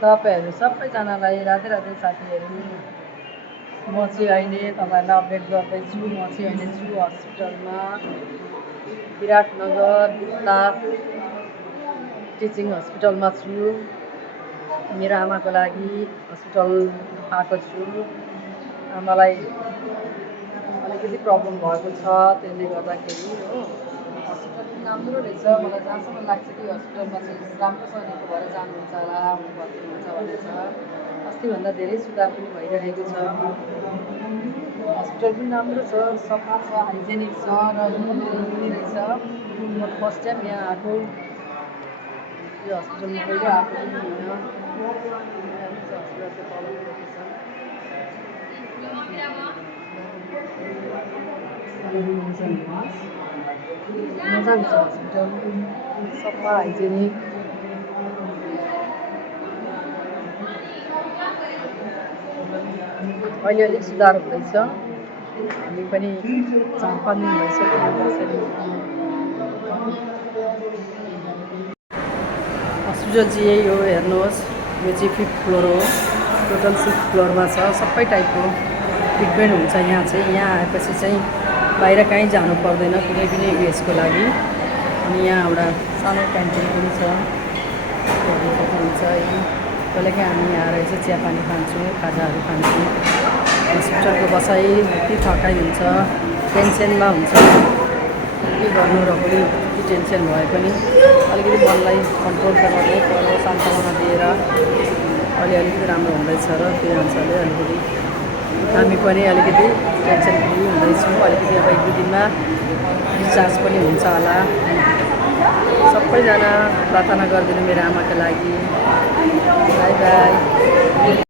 तपाईँहरू सबैजनालाई राधे राधे साथीहरू। म चाहिँ अहिले तपाईँहरूलाई अपडेट गर्दैछु। म चाहिँ अहिले छु हस्पिटलमा, विराटनगर बिस्ता टिचिङ हस्पिटलमा छु। मेरो आमाको लागि हस्पिटल आएको छु। आमालाई अलिकति प्रब्लम भएको छ, त्यसले गर्दाखेरि हो। हस्पिटल पनि राम्रो रहेछ। मलाई जहाँसम्म लाग्छ कि हस्पिटलमा चाहिँ राम्रोसँग भएर जानुहुन्छ होला, आउनु भर्ती हुन्छ भनेर। अस्तिभन्दा धेरै सुधार पनि भइरहेको छ। हस्पिटल पनि राम्रो छ, सफा छ, हाइजेनिक छ र एकदमै क्लिन रहेछ। म फर्स्ट टाइम यहाँ आएको, यो हस्पिटलमा कहिले आएको पनि होइन। हस्पिटलको तल लोकेसन मजाको छ हस्पिटल, सफा हाइजेनिक। अहिले अलिक सुधार हुँदैछ। हामी पनि 4-5 दिन भइसक्यो बसेर। हस्पिटल चाहिँ यही हो, हेर्नुहोस्। यो चाहिँ 5th फ्लोर हो। टोटल 6 फ्लोरमा छ। सबै टाइपको ट्रिटमेन्ट हुन्छ यहाँ चाहिँ। यहाँ आएपछि चाहिँ बाहिर कहीँ जानु पर्दैन कुनै पनि उयसको लागि। अनि यहाँ एउटा सानो क्यान्टिन पनि छ, हेर्नु सक्नुहुन्छ। कहिलेकाहीँ हामी यहाँ आएर चाहिँ चियापानी खान्छौँ, खाजाहरू खान्छौँ। हस्पिटलको बसाइ यति थकाइ हुन्छ, टेन्सनमा हुन्छ। के गर्नु र पनि यति टेन्सन भए पनि अलिकति मनलाई कन्ट्रोल गर्नै पर्यो, सान्तवना दिएर। अहिले अलिकति राम्रो हुँदैछ र त्यही अनुसारले अलिकति हामी पनि अलिकति टेन्सन फ्री हुँदैछौँ। अलिकति अब 1-2 दिनमा डिस्चार्ज पनि हुन्छ होला। सबैजना प्रार्थना गरिदिनु मेरो आमाको लागि। By by.